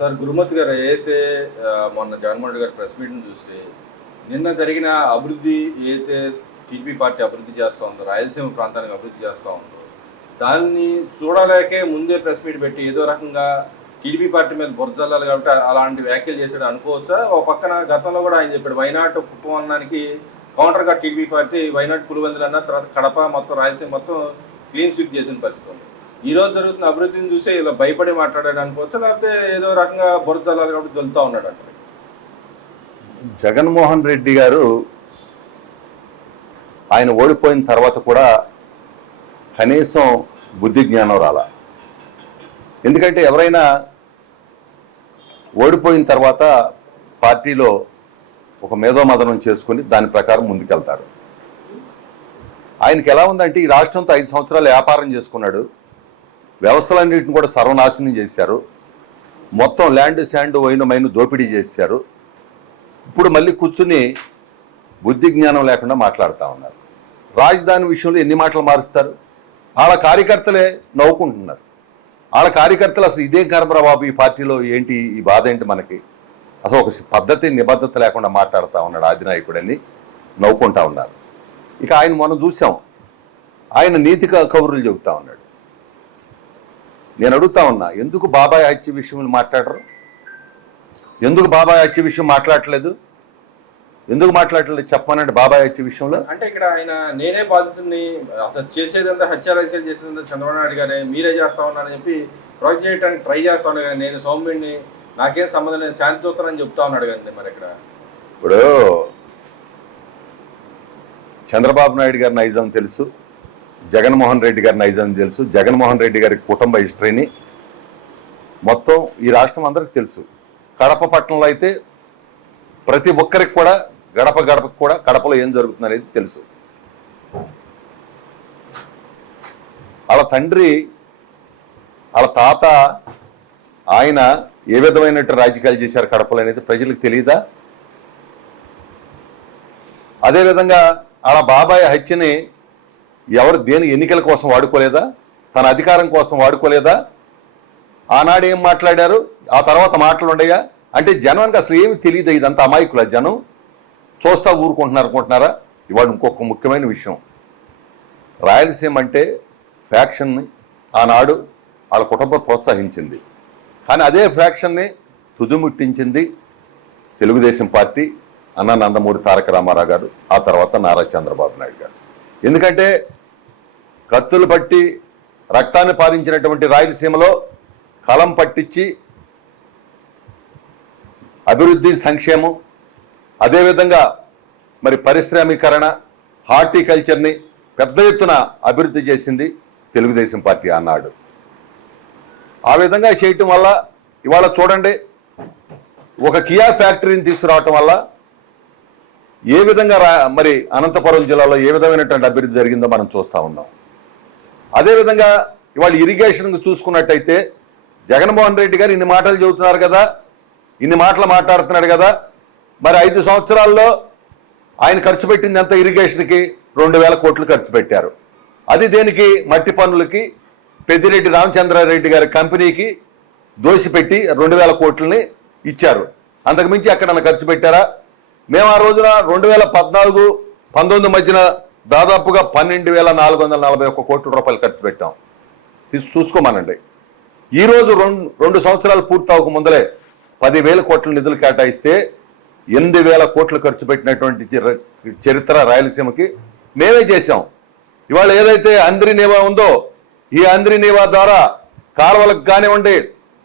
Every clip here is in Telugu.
సార్ గురుమూర్తి గారు ఏదైతే మొన్న జగన్మోహన్ రెడ్డి గారి ప్రెస్ మీట్ని చూస్తే నిన్న జరిగిన అభివృద్ధి ఏదైతే టీడీపీ పార్టీ అభివృద్ధి చేస్తూ ఉందో రాయలసీమ ప్రాంతానికి అభివృద్ధి చేస్తూ ఉందో దాన్ని చూడలేకే ముందే ప్రెస్ మీట్ పెట్టి ఏదో రకంగా టీడీపీ పార్టీ మీద బురజల్లాలి కాబట్టి అలాంటి వ్యాఖ్యలు చేసాడు అనుకోవచ్చా? ఒక పక్కన గతంలో కూడా ఆయన చెప్పాడు వైనాట్ కుటుంబానికి కౌంటర్గా టీడీపీ పార్టీ వైనాట్ పులివెందులు అన్న తర్వాత కడప మొత్తం రాయలసీమ మొత్తం క్లీన్ స్వీప్ చేసిన పరిస్థితి ఉంది. ఈ రోజు జరుగుతున్న అభివృద్ధిని చూసి ఇలా భయపడి మాట్లాడాడు అనుకోవచ్చు, లేకపోతే ఏదో రకంగా బురద జల్లాలి కాబట్టి జల్లుతూ ఉన్నాడు అంటే. జగన్మోహన్ రెడ్డి గారు ఆయన ఓడిపోయిన తర్వాత కూడా కనీసం బుద్ధి జ్ఞానం రాలా. ఎందుకంటే ఎవరైనా ఓడిపోయిన తర్వాత పార్టీలో ఒక మేధోమదనం చేసుకుని దాని ప్రకారం ముందుకెళ్తారు. ఆయనకి ఎలా ఉందంటే ఈ రాష్ట్రంతో 5 సంవత్సరాలు వ్యాపారం చేసుకున్నాడు, వ్యవస్థలన్నింటిని కూడా సర్వనాశనం చేశారు, మొత్తం ల్యాండ్ శాండ్ వైన్ మైన్ దోపిడీ చేశారు. ఇప్పుడు మళ్ళీ కూర్చుని బుద్ధి జ్ఞానం లేకుండా మాట్లాడుతూ ఉన్నారు. రాజధాని విషయంలో ఎన్ని మాటలు మారుస్తారు? వాళ్ళ కార్యకర్తలే నవ్వుకుంటున్నారు. వాళ్ళ కార్యకర్తలు అసలు ఇదేం కర్మరా బాబు, ఈ పార్టీలో ఏంటి, ఈ బాధ ఏంటి మనకి, అసలు ఒక పద్ధతి నిబద్ధత లేకుండా మాట్లాడుతూ ఉన్నాడు అధినాయకుడని నవ్వుకుంటా ఉన్నారు. ఇక ఆయన మనం చూసాం, ఆయన నీతి కబుర్లు చెబుతూ ఉన్నాడు. నేను అడుగుతా ఉన్నా, ఎందుకు బాబాయ్ హత్య విషయం మాట్లాడరు? ఎందుకు బాబాయ్ హత్య విషయం మాట్లాడట్లేదు? ఎందుకు మాట్లాడలేదు చెప్పమనండి. బాబాయ్ హత్య విషయంలో అంటే ఇక్కడ ఆయన నేనే బాధితుడిని, అసలు చేసేదంతా హత్య రాజకీయాలు చేసేదంతా చంద్రబాబు నాయుడు గారే, మీరే చేస్తా ఉన్నారని చెప్పి ప్రొజెక్ట్ చేయడానికి ట్రై చేస్తా ఉన్నాడు. కానీ నేను సౌమ్యుడిని, నాకేం సంబంధం లేదు, శాంతిదూతనని చెప్తా ఉన్నాడు కానీ మరి ఇక్కడ ఇప్పుడు చంద్రబాబు నాయుడు గారి నైజం తెలుసు, జగన్మోహన్ రెడ్డి గారి నైజం తెలుసు, జగన్మోహన్ రెడ్డి గారి కుటుంబ హిస్టరీని మొత్తం ఈ రాష్ట్రం అందరికి తెలుసు. కడప పట్టణంలో అయితే ప్రతి ఒక్కరికి కూడా గడప గడపకు కూడా కడపలో ఏం జరుగుతుంది అనేది తెలుసు. వాళ్ళ తండ్రి, వాళ్ళ తాత, ఆయన ఏ విధమైనట్టు రాజకీయాలు చేశారు కడపలో అనేది ప్రజలకు తెలియదా? అదేవిధంగా వాళ్ళ బాబాయ్ హత్యని ఎవరు దేని ఎన్నికల కోసం వాడుకోలేదా? తన అధికారం కోసం వాడుకోలేదా? ఆనాడు ఏం మాట్లాడారు, ఆ తర్వాత మాటలు ఉండయా? అంటే జనానికి అసలు ఏమి తెలియదు, ఇదంతా అమాయకుల జనం చూస్తా ఊరుకుంటున్నారు అనుకుంటున్నారా? ఇవాళ ఇంకొక ముఖ్యమైన విషయం, రాయలసీమ అంటే ఫ్యాక్షన్ని ఆనాడు వాళ్ళ కుటుంబం ప్రోత్సహించింది, కానీ అదే ఫ్యాక్షన్ని తుదిముట్టించింది తెలుగుదేశం పార్టీ, అన్న నందమూరి తారక రామారావు గారు, ఆ తర్వాత నారా చంద్రబాబు నాయుడు గారు. ఎందుకంటే కత్తులు పట్టి రక్తాన్ని పారించినటువంటి రాయలసీమలో కలం పట్టించి అభివృద్ధి, సంక్షేమం, అదేవిధంగా మరి పారిశ్రామికరణ, హార్టికల్చర్ని పెద్ద ఎత్తున అభివృద్ధి చేసింది తెలుగుదేశం పార్టీ అన్నాడు. ఆ విధంగా చేయటం వల్ల ఇవాళ చూడండి, ఒక కియా ఫ్యాక్టరీని తీసుకురావటం వల్ల ఏ విధంగా మరి అనంతపురం జిల్లాలో ఏ విధమైనటువంటి అభివృద్ధి జరిగిందో మనం చూస్తూ ఉన్నాం. అదేవిధంగా ఇవాళ ఇరిగేషన్ చూసుకున్నట్టయితే జగన్మోహన్ రెడ్డి గారు ఇన్ని మాటలు చెబుతున్నారు కదా, ఇన్ని మాటలు మాట్లాడుతున్నాడు కదా, మరి 5 సంవత్సరాల్లో ఆయన ఖర్చు పెట్టింది ఎంత? ఇరిగేషన్కి 2000 కోట్లు ఖర్చు పెట్టారు. అది దేనికి? మట్టి పన్నులకి, పెద్దిరెడ్డి రామచంద్రారెడ్డి గారి కంపెనీకి దోసిపెట్టి 2000 కోట్లని ఇచ్చారు. అంతకుమించి ఎక్కడన్నా ఖర్చు పెట్టారా? మేము ఆ రోజున 2014-19 మధ్యన దాదాపుగా 12,441 కోట్ల రూపాయలు ఖర్చు పెట్టాం. చూసుకోమనండి. ఈరోజు 2 సంవత్సరాలు పూర్తవక ముందలే 10,000 కోట్ల నిధులు కేటాయిస్తే 8,000 కోట్లు ఖర్చు పెట్టినటువంటి చరిత్ర రాయలసీమకి మేమే చేశాం. ఇవాళ ఏదైతే అంద్రినీవా ఉందో, ఈ అంద్రినీవా ద్వారా కాలువలకు కానివ్వండి,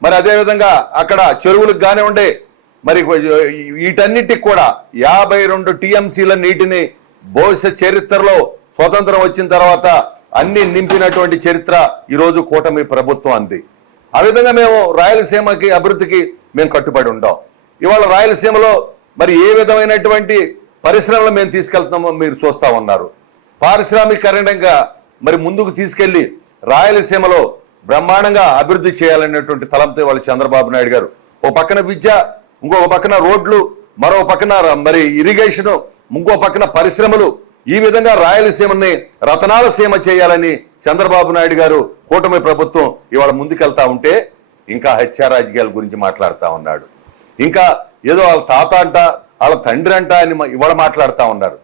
మరి అదేవిధంగా అక్కడ చెరువులకు కానివ్వండి, మరి వీటన్నిటికి కూడా 52 టీఎంసీల నీటిని భవిష్యత్ చరిత్రలో స్వతంత్రం వచ్చిన తర్వాత అన్ని నింపినటువంటి చరిత్ర ఈరోజు కూటమి ప్రభుత్వం అంది. ఆ విధంగా మేము రాయలసీమకి అభివృద్ధికి మేము కట్టుబడి ఉంటాం. ఇవాళ రాయలసీమలో మరి ఏ విధమైనటువంటి పరిశ్రమలు మేము తీసుకెళ్తున్నామో మీరు చూస్తూ ఉన్నారు. పారిశ్రామికరణంగా మరి ముందుకు తీసుకెళ్లి రాయలసీమలో బ్రహ్మాండంగా అభివృద్ధి చేయాలనేటువంటి తలంతో వాళ్ళు చంద్రబాబు నాయుడు గారు ఓ పక్కన విద్య, ఇంకొక పక్కన రోడ్లు, మరో పక్కన మరి ఇరిగేషన్, ఇంకో పక్కన పరిశ్రమలు, ఈ విధంగా రాయలసీమని రతనాల సీమ చేయాలని చంద్రబాబు నాయుడు గారు కూటమి ప్రభుత్వం ఇవాళ ముందుకెళ్తా ఉంటే ఇంకా హత్యా రాజకీయాల గురించి మాట్లాడుతూ ఉన్నాడు. ఇంకా ఏదో వాళ్ళ తాత అంట వాళ్ళ తండ్రి అంట అని ఇవాళ మాట్లాడుతూ ఉన్నారు.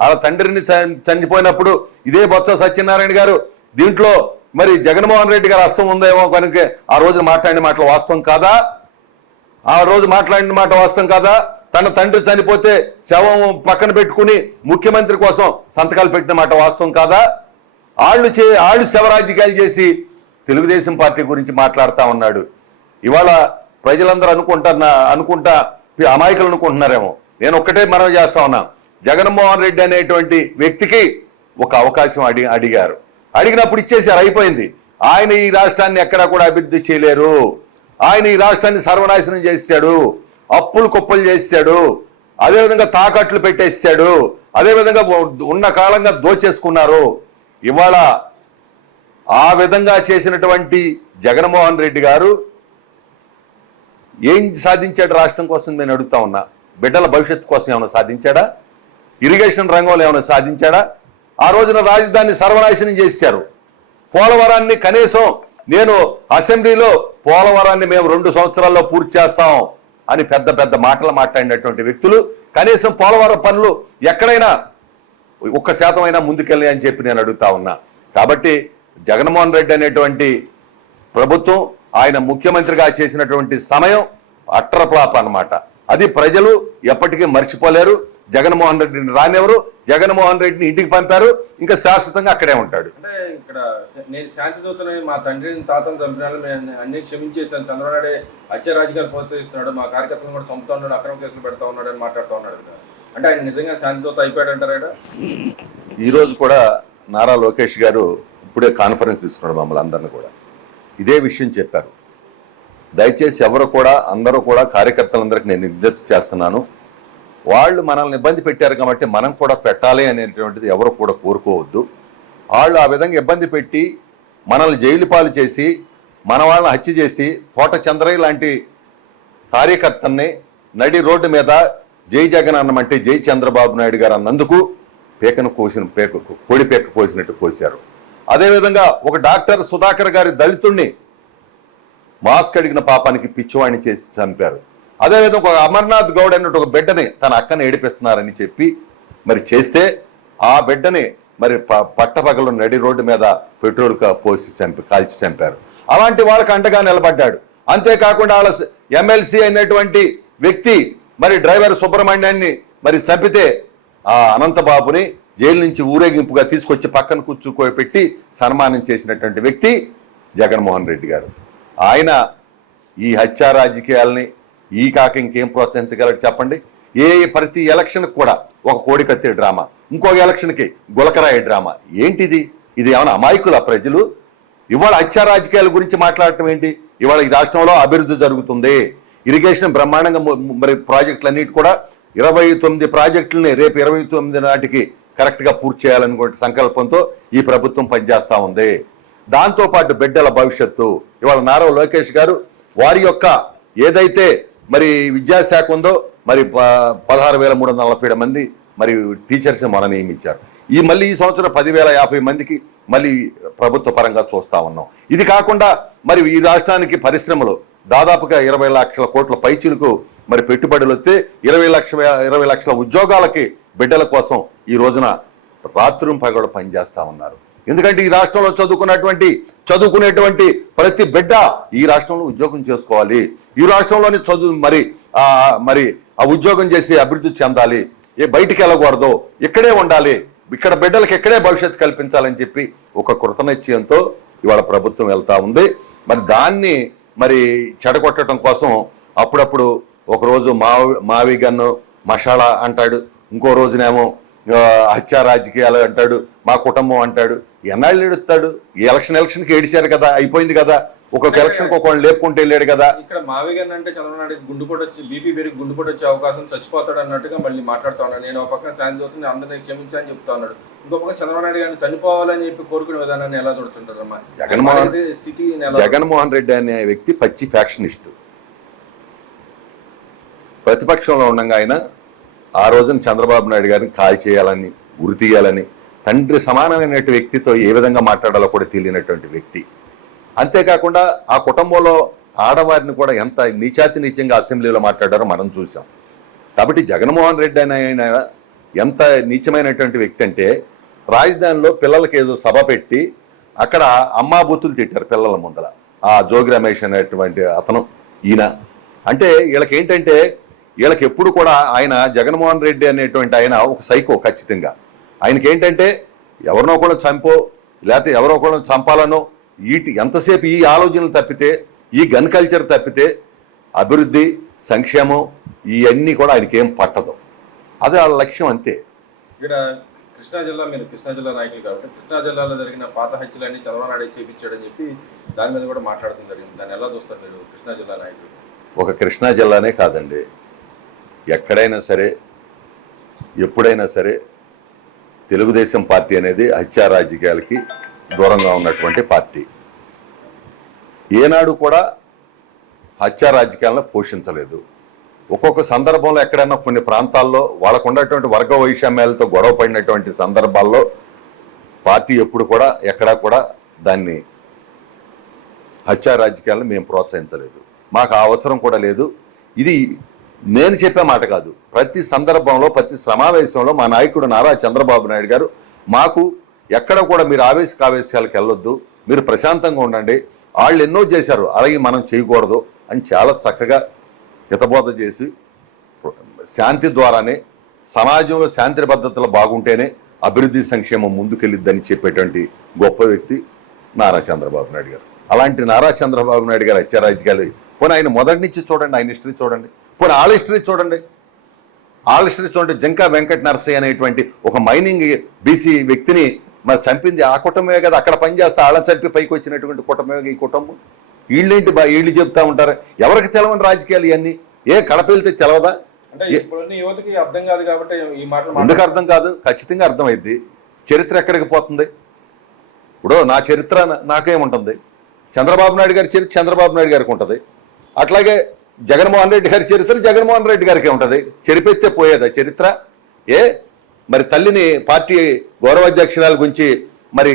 వాళ్ళ తండ్రిని చనిపోయినప్పుడు ఇదే బొత్స సత్యనారాయణ గారు దీంట్లో మరి జగన్మోహన్ రెడ్డి గారు హస్తం ఉందేమో కనుక ఆ రోజు మాట్లాడిన మాటలు వాస్తవం కాదా? ఆ రోజు మాట్లాడిన మాట వాస్తవం కాదా? తన తండ్రి చనిపోతే శవం పక్కన పెట్టుకుని ముఖ్యమంత్రి కోసం సంతకాలు పెట్టిన మాట వాస్తవం కాదా? వాళ్ళు శవరాజకీయాలు చేసి తెలుగుదేశం పార్టీ గురించి మాట్లాడుతూ ఉన్నాడు. ఇవాళ ప్రజలందరూ అనుకుంటా అమాయకులు అనుకుంటున్నారేమో. నేను ఒక్కటే మనవి చేస్తా ఉన్నా, జగన్మోహన్ రెడ్డి అనేటువంటి వ్యక్తికి ఒక అవకాశం అడిగారు. అడిగినప్పుడు ఇచ్చేసారు, అయిపోయింది. ఆయన ఈ రాష్ట్రాన్ని ఎక్కడా కూడా అభివృద్ధి చేయలేరు. ఆయన ఈ రాష్ట్రాన్ని సర్వనాశనం చేశాడు, అప్పులు కుప్పలు చేశాడు, అదేవిధంగా తాకట్లు పెట్టేశాడు, అదేవిధంగా ఉన్న కాలంగా దోచేసుకున్నారు. ఇవాళ ఆ విధంగా చేసినటువంటి జగన్మోహన్ రెడ్డి గారు ఏం సాధించాడు రాష్ట్రం కోసం నేను అడుగుతా ఉన్నా. బిడ్డల భవిష్యత్తు కోసం ఏమైనా సాధించాడా? ఇరిగేషన్ రంగంలో ఏమైనా సాధించాడా? ఆ రోజున రాజధానిని సర్వనాశనం చేశారు. పోలవరాన్ని కనీసం నేను అసెంబ్లీలో పోలవరాన్ని మేము 2 సంవత్సరాల్లో పూర్తి చేస్తాం అని పెద్ద పెద్ద మాటలు మాట్లాడినటువంటి వ్యక్తులు కనీసం పోలవరం పనులు ఎక్కడైనా 1% అయినా ముందుకెళ్ళి అని చెప్పి నేను అడుగుతా ఉన్నా. కాబట్టి జగన్మోహన్ రెడ్డి అనేటువంటి ప్రభుత్వం ఆయన ముఖ్యమంత్రిగా చేసినటువంటి సమయం అట్రప్లాప్ అన్నమాట. అది ప్రజలు ఎప్పటికీ మర్చిపోలేరు. జగన్మోహన్ రెడ్డిని రానివ్వరు. జగన్మోహన్ రెడ్డిని ఇంటికి పంపారు, ఇంకా శాశ్వతంగా అక్కడే ఉంటాడు. అంటే ఇక్కడ నేను శాంతి దూతని మా తండ్రిని తాతను చంపినాను, నేను అన్ని క్షమించేసాను, చంద్రబాబు నాయుడు హత్య రాజకీయాలు ప్రోత్సహిస్తున్నాడు, మా కార్యకర్తలను కూడా చంపుతా ఉన్నాడు, అక్రమ కేసులు పెడతా ఉన్నాడు అని మాట్లాడుతూ ఉన్నాడు కదా. అంటే ఆయన నిజంగా శాంతి దూత అయిపోయాడు అంటారా? ఈరోజు కూడా నారా లోకేష్ గారు ఇప్పుడే కాన్ఫరెన్స్ తీసుకున్నాడు, మమ్మల్ని అందరినీ కూడా ఇదే విషయం చెప్పారు. దయచేసి అందరూ కూడా కార్యకర్తలందరికీ నేను విజ్ఞప్తి చేస్తున్నాను, వాళ్ళు మనల్ని ఇబ్బంది పెట్టారు కాబట్టి మనం కూడా పెట్టాలి అనేటువంటిది ఎవరు కూడా కోరుకోవద్దు. వాళ్ళు ఆ విధంగా ఇబ్బంది పెట్టి మనల్ని జైలు పాలు చేసి మన వాళ్ళని హత్య చేసి తోట చంద్రయ్య లాంటి కార్యకర్తల్ని నడి రోడ్డు మీద జై జగన్ అన్నమంటే జై చంద్రబాబు నాయుడు గారు అన్నందుకు కోడి పేక కోసినట్టు కోసారు. అదేవిధంగా ఒక డాక్టర్ సుధాకర్ గారి దళితుణ్ణి మాస్క్ అడిగిన పాపానికి పిచ్చివాణ్ణి చేసి చంపారు. అదేవిధంగా ఒక అమర్నాథ్ గౌడ్ అన్నట్టు ఒక బిడ్డని తన అక్కని ఏడిపిస్తున్నారని చెప్పి మరి చేస్తే ఆ బిడ్డని మరి పట్టపగలు నడి రోడ్డు మీద పెట్రోల్ పోసి కాల్చి చంపారు. అలాంటి వాళ్ళకి అండగా నిలబడ్డాడు. అంతేకాకుండా వాళ్ళ ఎమ్మెల్సీ అయినటువంటి వ్యక్తి మరి డ్రైవర్ సుబ్రహ్మణ్యాన్ని మరి చంపితే ఆ అనంతబాబుని జైలు నుంచి ఊరేగింపుగా తీసుకొచ్చి పక్కన కూర్చోపెట్టి సన్మానం చేసినటువంటి వ్యక్తి జగన్మోహన్ రెడ్డి గారు. ఆయన ఈ హత్యా రాజకీయాలని ఈ కాక ఇంకేం ప్రోత్సహించగలడు చెప్పండి? ప్రతి ఎలక్షన్కి కూడా ఒక కోడికత్తి డ్రామా, ఇంకొక ఎలక్షన్కి గులకరాయ డ్రామా. ఏంటిది? ఇది ఏమైనా అమాయకుల ప్రజలు? ఇవాళ హత్యా రాజకీయాల గురించి మాట్లాడటం ఏంటి? ఇవాళ ఈ రాష్ట్రంలో అభివృద్ధి జరుగుతుంది, ఇరిగేషన్ బ్రహ్మాండంగా మరి ప్రాజెక్టులన్నిటి కూడా 29 ప్రాజెక్టులని రేపు 29 నాటికి కరెక్ట్గా పూర్తి చేయాలనుకునే సంకల్పంతో ఈ ప్రభుత్వం పనిచేస్తూ ఉంది. దాంతోపాటు బిడ్డల భవిష్యత్తు ఇవాళ నారా లోకేష్ గారు వారి యొక్క ఏదైతే మరి విద్యాశాఖ ఉందో మరి 16,347 మంది మరి టీచర్స్ మన నియమించారు. మళ్ళీ ఈ సంవత్సరం 10,050 మందికి మళ్ళీ ప్రభుత్వ పరంగా చూస్తూ ఉన్నాం. ఇది కాకుండా మరి ఈ రాష్ట్రానికి పరిశ్రమలు దాదాపుగా 20 లక్షల కోట్ల పైచీలకు మరి పెట్టుబడులు వస్తే 20 లక్షల ఉద్యోగాలకి బిడ్డల కోసం ఈ రోజున రాత్రి పగలు పనిచేస్తూ ఉన్నారు. ఎందుకంటే ఈ రాష్ట్రంలో చదువుకునేటువంటి ప్రతి బిడ్డ ఈ రాష్ట్రంలో ఉద్యోగం చేసుకోవాలి, ఈ రాష్ట్రంలోని మరి ఆ ఉద్యోగం చేసి అభివృద్ధి చెందాలి, బయటికి వెళ్ళకూడదు, ఇక్కడే ఉండాలి, ఇక్కడ బిడ్డలకు ఇక్కడే భవిష్యత్తు కల్పించాలని చెప్పి ఒక కృతనిశ్చయంతో ఇవాళ ప్రభుత్వం వెళ్తా ఉంది. మరి దాన్ని మరి చెడగొట్టడం కోసం అప్పుడప్పుడు ఒకరోజు మావి గన్ను మషాలా అంటాడు, ఇంకో రోజునేమో హత్యా రాజకీయాలు అంటాడు, మా కుటుంబం అంటాడు. ఎన్నాళ్ళు ఏడుస్తాడు? ఈ ఎలక్షన్కి ఏడిచారు కదా, అయిపోయింది కదా. ఒక్కొక్క ఎలక్షన్కి ఒకళ్ళు లేపుకుంటూ వెళ్ళాడు కదా. ఇక్కడ మావిగన్ అంటే చంద్రబాబు నాయుడు గుండెపోటు వచ్చి బీపీ పెరిగి గుండెపోటు వచ్చే అవకాశం, చచ్చిపోతాడు అన్నట్టుగా మళ్ళీ మాట్లాడుతూ ఉన్నాడు. నేను ఒక పక్కన శాంతి అవుతుంది అందరినీ క్షమించాలని చెప్తా ఉన్నాడు, ఇంకో పక్క చంద్రబాబు నాయుడు గారిని చనిపోవాలని చెప్పి కోరుకునే విధానాన్ని ఎలా చూడుతుంటారమ్మా? జగన్మోహన్ రెడ్డి అనే వ్యక్తి పచ్చి ఫ్యాక్షనిస్టు. ప్రతిపక్షంలో ఉండగా ఆయన ఆ రోజున చంద్రబాబు నాయుడు గారిని కాల్ చేయాలని, గురి తీయాలని, తండ్రి సమానమైన వ్యక్తితో ఏ విధంగా మాట్లాడాలో కూడా తెలియనటువంటి వ్యక్తి. అంతేకాకుండా ఆ కుటుంబంలో ఆడవారిని కూడా ఎంత నీచాతి నీచంగా అసెంబ్లీలో మాట్లాడారో మనం చూసాం. కాబట్టి జగన్మోహన్ రెడ్డి అని ఆయన ఎంత నీచమైనటువంటి వ్యక్తి అంటే రాజధానిలో పిల్లలకి ఏదో సభ పెట్టి అక్కడ అమ్మా బూతులు తిట్టారు పిల్లల ముందర. ఆ జోగి రమేష్ అనేటువంటి అతను ఈయన అంటే వీళ్ళకి ఏంటంటే వీళ్ళకి ఎప్పుడు కూడా ఆయన జగన్మోహన్ రెడ్డి అనేటువంటి ఆయన ఒక సైకో ఖచ్చితంగా. ఆయనకి ఏంటంటే ఎవరినో కూడా చంపో లేకపోతే ఎవరో కూడా చంపాలనో ఎంతసేపు ఈ ఆలోచనలు తప్పితే ఈ గన్ కల్చర్ తప్పితే అభివృద్ధి సంక్షేమం ఇవన్నీ కూడా ఆయనకి ఏం పట్టదు. అది వాళ్ళ లక్ష్యం అంతే. ఇక్కడ కృష్ణా జిల్లా, మీరు కృష్ణా జిల్లా నాయకులు కాబట్టి కృష్ణా జిల్లాలో జరిగిన పాత హత్యలన్నీ చంద్రబాబు నాయుడు చేపించాడని చెప్పి దాని మీద కూడా మాట్లాడడం జరిగింది. దాన్ని ఎలా చూస్తారు మీరు కృష్ణా జిల్లా నాయకులు? ఒక కృష్ణా జిల్లానే కాదండి, ఎక్కడైనా సరే ఎప్పుడైనా సరే తెలుగుదేశం పార్టీ అనేది హత్యా రాజకీయాలకి దూరంగా ఉన్నటువంటి పార్టీ. ఏనాడు కూడా హత్యా రాజకీయాలను పోషించలేదు. ఒక్కొక్క సందర్భంలో ఎక్కడైనా కొన్ని ప్రాంతాల్లో వాళ్ళకు ఉన్నటువంటి వర్గ వైషమ్యాలతో గొడవ పడినటువంటి సందర్భాల్లో పార్టీ ఎప్పుడు కూడా ఎక్కడా కూడా దాన్ని హత్యా రాజకీయాలను మేము ప్రోత్సహించలేదు. మాకు ఆ అవసరం కూడా లేదు. ఇది నేను చెప్పే మాట కాదు. ప్రతి సందర్భంలో ప్రతి సమావేశంలో మా నాయకుడు నారా చంద్రబాబు నాయుడు గారు మాకు ఎక్కడ కూడా మీరు ఆవేశాలకు వెళ్ళొద్దు, మీరు ప్రశాంతంగా ఉండండి, వాళ్ళు ఎన్నో చేశారు అలాగే మనం చేయకూడదు అని చాలా చక్కగా హితబోధ చేసి శాంతి ద్వారానే సమాజంలో శాంతి భద్రతలు బాగుంటేనే అభివృద్ధి సంక్షేమం ముందుకెళ్ళిద్దని చెప్పేటువంటి గొప్ప వ్యక్తి నారా చంద్రబాబు నాయుడు గారు. అలాంటి నారా చంద్రబాబు నాయుడు గారు హత్యా రాజకీయాలు పోనీ ఆయన మొదటి నుంచి చూడండి, ఆయన హిస్టరీ చూడండి, పోనీ ఆల్ హిస్టరీ చూడండి. ఆల్ హిస్టరీ చూడండి. జంకా వెంకట నరసయ్య అనేటువంటి ఒక మైనింగ్ బీసీ వ్యక్తిని మరి చంపింది ఆ కుటుంబమే కదా. అక్కడ పనిచేస్తే ఆళ్ళ చంపి పైకి వచ్చినటువంటి కుటుంబమే ఈ కుటుంబం. వీళ్ళేంటి వీళ్ళు చెప్తా ఉంటారు, ఎవరికి తెలవని రాజకీయాలు ఇవన్నీ. కడప వెళ్తే తెలవదా? అంటే ఇప్పుడున్న యువతకి అర్థం కాదు కాబట్టి ఈ మాటలు ఎందుకు అర్థం కాదు? ఖచ్చితంగా అర్థమైద్ది. చరిత్ర ఎక్కడికి పోతుంది? ఇప్పుడు నా చరిత్ర నాకేముంటుంది, చంద్రబాబు నాయుడు గారి చరిత్ర చంద్రబాబు నాయుడు గారికి ఉంటుంది, అట్లాగే జగన్మోహన్ రెడ్డి గారి చరిత్ర జగన్మోహన్ రెడ్డి గారికి ఉంటుంది. చెరిపెత్తే పోయేదా చరిత్ర? మరి తల్లిని పార్టీ గౌరవాధ్యక్షురాల గురించి మరి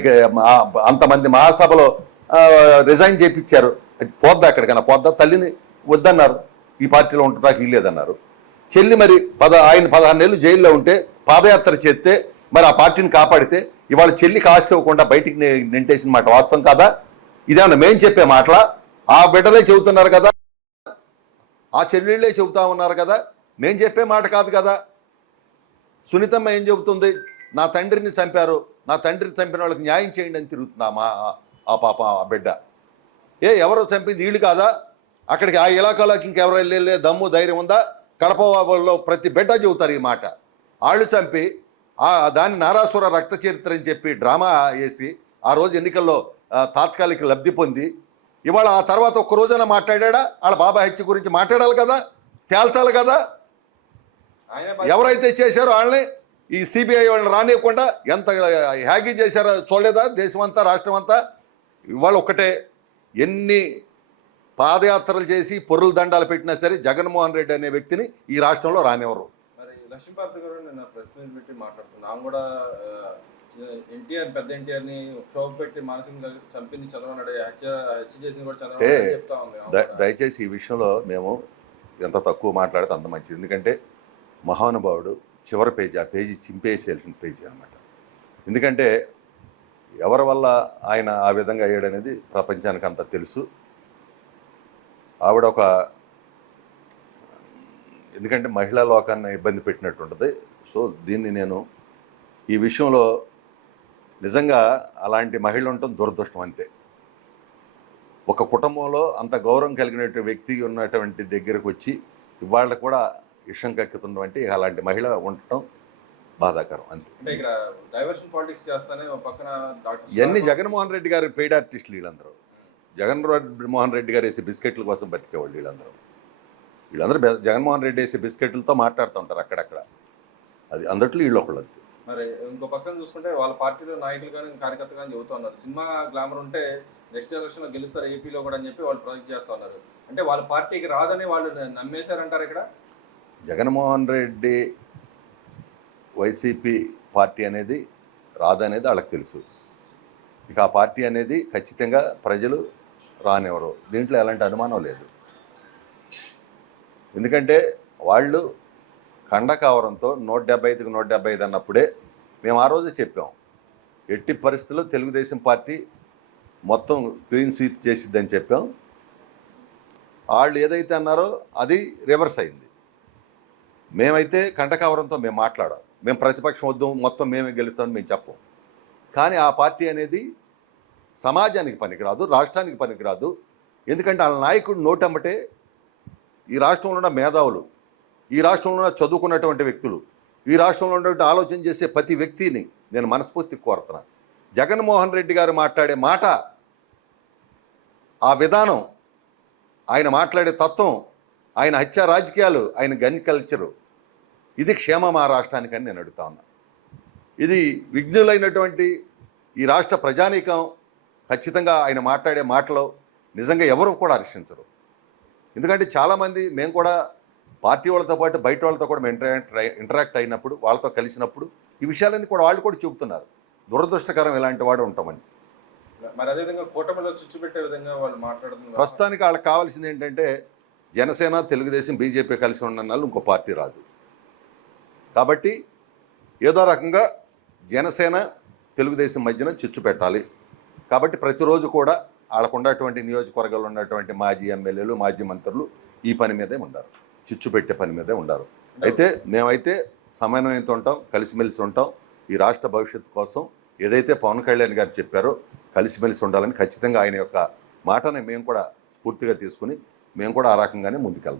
అంతమంది మహాసభలో రిజైన్ చేయించారు, పోద్దా? అక్కడికన్నా పోద్దా? తల్లిని వద్దన్నారు, ఈ పార్టీలో ఉంటున్నాక ఇల్లేదన్నారు. చెల్లి మరి ఆయన 16 నెలలు జైల్లో ఉంటే పాదయాత్ర చేస్తే మరి ఆ పార్టీని కాపాడితే ఇవాళ చెల్లికి ఆస్తి ఇవ్వకుండా బయటికి నింటేసిన మాట వాస్తవం కాదా? ఇదేమన్నా మేం చెప్పే మాటలా? ఆ బిడ్డలే చెబుతున్నారు కదా, ఆ చెల్లెళ్ళే చెబుతా ఉన్నారు కదా, మేం చెప్పే మాట కాదు కదా. సునీతమ్మ ఏం చెబుతుంది? నా తండ్రిని చంపారు, నా తండ్రిని చంపిన వాళ్ళకి న్యాయం చేయండి అని తిరుగుతుందా ఆ పాప ఆ బిడ్డ. ఎవరో చంపింది వీళ్ళు కాదా? అక్కడికి ఆ ఇలాకాలోకి ఇంకెవరో వెళ్ళే దమ్ము ధైర్యం ఉందా? కడపలో ప్రతి బిడ్డ చెబుతారు ఈ మాట. వాళ్ళు చంపి దాన్ని నారాసుర రక్త చరిత్ర అని చెప్పి డ్రామా వేసి ఆ రోజు ఎన్నికల్లో తాత్కాలిక లబ్ధి పొంది ఇవాళ ఆ తర్వాత ఒక్క రోజైనా మాట్లాడా? వాళ్ళ బాబాయ్ హత్య గురించి మాట్లాడాలి కదా, తేల్చాలి కదా. ఎవరైతే చేశారో వాళ్ళని ఈ సిబిఐ వాళ్ళని రానివ్వకుండా ఎంత హ్యాగీ చేశారో చూడలేదా? దేశమంతా రాష్ట్రం అంతా ఇవాళ ఒక్కటే ఎన్ని పాదయాత్రలు చేసి పొరుల దండాలు పెట్టినా సరే జగన్మోహన్ రెడ్డి అనే వ్యక్తిని ఈ రాష్ట్రంలో రానివ్వరు. మరి లక్ష్మీపార్తి గారు నేను ప్రెస్ మీట్ పెట్టి మాట్లాడుతున్నాను కూడా, ఎన్టీఆర్ పెద్ద ఎన్టీఆర్ని క్షోభ పెట్టి మానసికంగా చంపింది చంద్రబాబు నాయుడు, హత్య చేసింది కూడా చంద్రబాబు నాయుడు చెప్తా ఉంది. దయచేసి ఈ విషయంలో మేము ఎంత తక్కువ మాట్లాడితే అంత మంచిది. ఎందుకంటే మహానుభావుడు చివరి పేజీ, ఆ పేజీ చింపేసేయాల్సిన పేజీ అనమాట. ఎందుకంటే ఎవరి వల్ల ఆయన ఆ విధంగా అయ్యాడనేది ప్రపంచానికి అంతా తెలుసు. ఆవిడ ఎందుకంటే మహిళా లోకాన్ని ఇబ్బంది పెట్టినట్టు ఉంటుంది. సో దీన్ని నేను ఈ విషయంలో నిజంగా అలాంటి మహిళ ఉండటం దురదృష్టం అంతే. ఒక కుటుంబంలో అంత గౌరవం కలిగిన వ్యక్తి ఉన్నటువంటి దగ్గరకు వచ్చి ఇవాళ కూడా విషం కక్కుతున్నటువంటి అలాంటి మహిళ ఉండటం బాధాకరం అంతే. అంటే ఇక్కడ డైవర్షన్ పాలిటిక్స్ చేస్తానే పక్కన ఇవన్నీ జగన్మోహన్ రెడ్డి గారి పెయిడ్ ఆర్టిస్టులు వీళ్ళందరూ. జగన్మోహన్ రెడ్డి గారు వేసే బిస్కెట్ల కోసం బతికేవాళ్ళు వీళ్ళందరూ జగన్మోహన్ రెడ్డి వేసే బిస్కెట్లతో మాట్లాడుతూ ఉంటారు అక్కడక్కడ. అది అందట్లో వీళ్ళు ఒకళ్ళు అంతే. మరి ఇంకో పక్కన చూసుకుంటే వాళ్ళ పార్టీలో నాయకులు కానీ కార్యకర్త కానీ చెబుతూ ఉన్నారు, సినిమా గ్లామర్ ఉంటే నెక్స్ట్ ఎలక్షన్లో గెలుస్తారు ఏపీలో కూడా అని చెప్పి వాళ్ళు ప్రాజెక్ట్ చేస్తూ ఉన్నారు. అంటే వాళ్ళ పార్టీకి రాదని వాళ్ళు నమ్మేశారంటారు. ఇక్కడ జగన్మోహన్ రెడ్డి వైసీపీ పార్టీ అనేది రాదనేది వాళ్ళకి తెలుసు. ఇక ఆ పార్టీ అనేది ఖచ్చితంగా ప్రజలు రానివ్వరు. దీంట్లో ఎలాంటి అనుమానం లేదు. ఎందుకంటే వాళ్ళు ఖండకావరంతో 175కి 175 అన్నప్పుడే మేము ఆ రోజే చెప్పాం, ఎట్టి పరిస్థితుల్లో తెలుగుదేశం పార్టీ మొత్తం క్లీన్ స్వీప్ చేసిద్దని చెప్పాం. వాళ్ళు ఏదైతే అన్నారో అది రివర్స్ అయింది. మేమైతే ఖండకావరంతో మేము మాట్లాడాం, మేము ప్రతిపక్షం వద్దు, మొత్తం మేమే గెలుస్తామని మేము చెప్పం. కానీ ఆ పార్టీ అనేది సమాజానికి పనికిరాదు, రాష్ట్రానికి పనికిరాదు. ఎందుకంటే వాళ్ళ నాయకుడు నోటమ్మటే ఈ రాష్ట్రంలో ఉన్న మేధావులు, ఈ రాష్ట్రంలో ఉన్న చదువుకున్నటువంటి వ్యక్తులు, ఈ రాష్ట్రంలో ఉన్నటువంటి ఆలోచన చేసే ప్రతి వ్యక్తిని నేను మనస్ఫూర్తిగా కోరుతున్నా. జగన్మోహన్ రెడ్డి గారు మాట్లాడే మాట, ఆ విధానం, ఆయన మాట్లాడే తత్వం, ఆయన హత్యా రాజకీయాలు, ఆయన గన్ కల్చరు, ఇది క్షేమం ఆ రాష్ట్రానికని నేను అడుగుతా ఉన్నా. ఇది విఘ్నులైనటువంటి ఈ రాష్ట్ర ప్రజానీకం ఖచ్చితంగా ఆయన మాట్లాడే మాటలో నిజంగా ఎవరు కూడా హర్షించరు. ఎందుకంటే చాలామంది మేము కూడా పార్టీ వాళ్ళతో పాటు బయట వాళ్ళతో కూడా మేము ఇంటరాక్ట్ అయినప్పుడు, వాళ్ళతో కలిసినప్పుడు ఈ విషయాలన్నీ కూడా వాళ్ళు కూడా చూపుతున్నారు. దురదృష్టకరం ఇలాంటి వాడు ఉంటామని. మరి అదేవిధంగా కూటమిలో చిచ్చు పెట్టే విధంగా వాళ్ళు మాట్లాడుతున్నారు. ప్రస్తుతానికి వాళ్ళకి కావాల్సింది ఏంటంటే జనసేన, తెలుగుదేశం, బీజేపీ కలిసి ఉన్న ఇంకో పార్టీ రాదు. కాబట్టి ఏదో రకంగా జనసేన, తెలుగుదేశం మధ్యన చిచ్చు పెట్టాలి. కాబట్టి ప్రతిరోజు కూడా వాళ్ళకు ఉన్నటువంటి నియోజకవర్గాల్లో ఉన్నటువంటి మాజీ ఎమ్మెల్యేలు, మాజీ మంత్రులు ఈ పని మీదే ఉండారు, చిచ్చు పెట్టే పని మీదే ఉండారు. అయితే మేమైతే సమన్వయంతో ఉంటాం, కలిసిమెలిసి ఉంటాం. ఈ రాష్ట్ర భవిష్యత్తు కోసం ఏదైతే పవన్ కళ్యాణ్ గారు చెప్పారో కలిసిమెలిసి ఉండాలని ఖచ్చితంగా ఆయన యొక్క మాటని మేము కూడా పూర్తిగా తీసుకుని మేము కూడా ఆ రకంగానే ముందుకెళ్తాం.